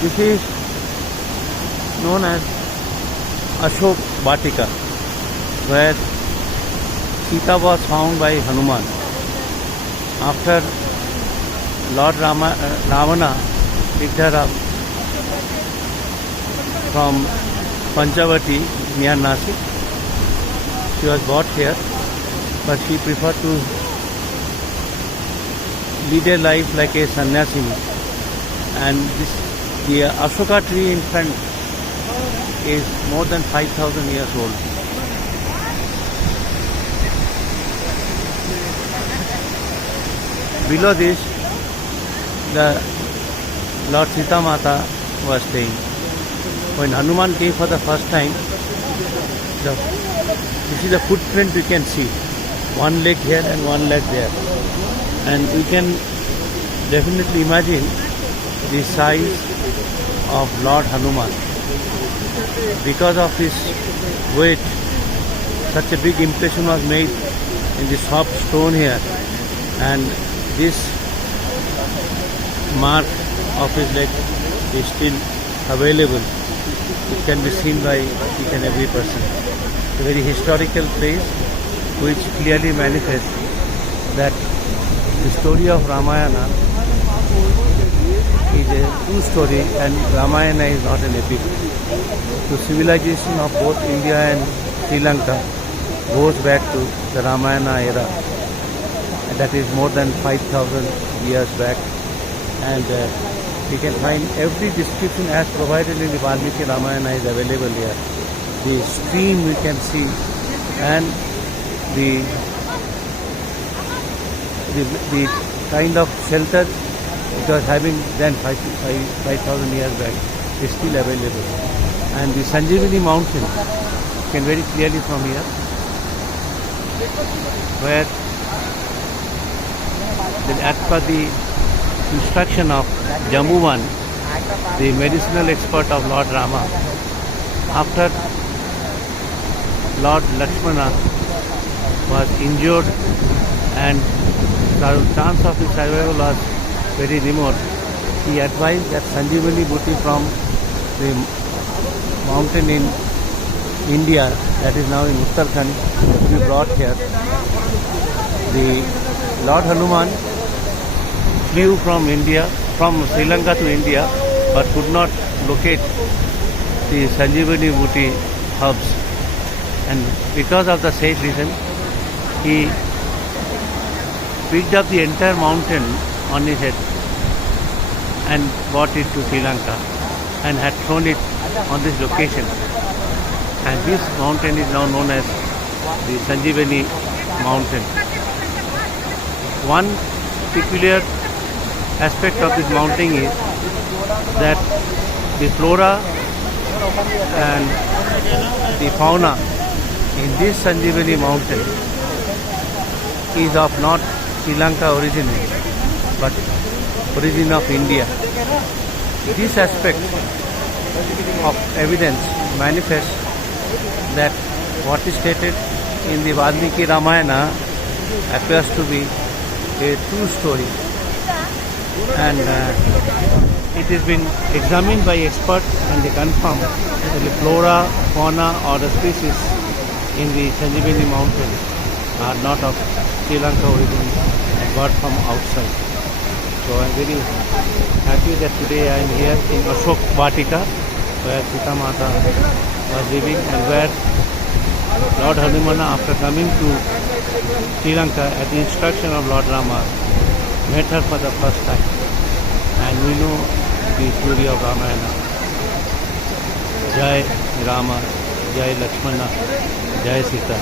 This is known as Ashok Vatika, where Sita was found by Hanuman. After Lord Ravana picked her up from Panchavati near Nasik. She was brought here, but she preferred to lead a life like a sannyasini. And the Ashoka tree in front is more than 5,000 years old. Below this, the Lord Sita Mata was staying. When Hanuman came for the first time, this is the footprint we can see. One leg here and one leg there. And we can definitely imagine the size of Lord Hanuman. Because of his weight, such a big impression was made in the soft stone here. And this mark of his leg is still available. It can be seen by each and every person. A very historical place which clearly manifests that the story of Ramayana is a true story and Ramayana is not an epic. The civilization of both India and Sri Lanka goes back to the Ramayana era. That is more than 5,000 years back. And we can find every description as provided in the Valmiki Ramayana is available here. The stream we can see and the kind of shelter it was having then 5,000 years back is still available. And the Sanjeevani mountain, you can very clearly from here, where as per the instruction of Jambuvan, the medicinal expert of Lord Rama, after Lord Lakshmana was injured and the chance of his survival was very remote, he advised that Sanjeevani Bhuti from the mountain in India, that is now in Uttarakhand, to be brought here. The Lord Hanuman flew from India, from Sri Lanka to India, but could not locate the Sanjeevani Bhuti herbs. And because of the said reason, he picked up the entire mountain on his head and brought it to Sri Lanka and had thrown it on this location. And this mountain is now known as the Sanjeevani mountain. One peculiar aspect of this mountain is that the flora and the fauna in this Sanjeevani mountain is of not Sri Lanka origin, but origin of India. This aspect of evidence manifests that what is stated in the Valmiki Ramayana appears to be a true story, and it has been examined by experts and they confirm that the flora, fauna or the species in the Sanjeevani mountain are not of Sri Lanka origin but from outside. So I am very happy that today I am here in Ashok Vatika, where Sita Mata was living and where Lord Hanumana, after coming to Sri Lanka at the instruction of Lord Rama, met her for the first time. And we know the story of Ramayana. Jai Rama, Jai Lakshmana, Jai Sita.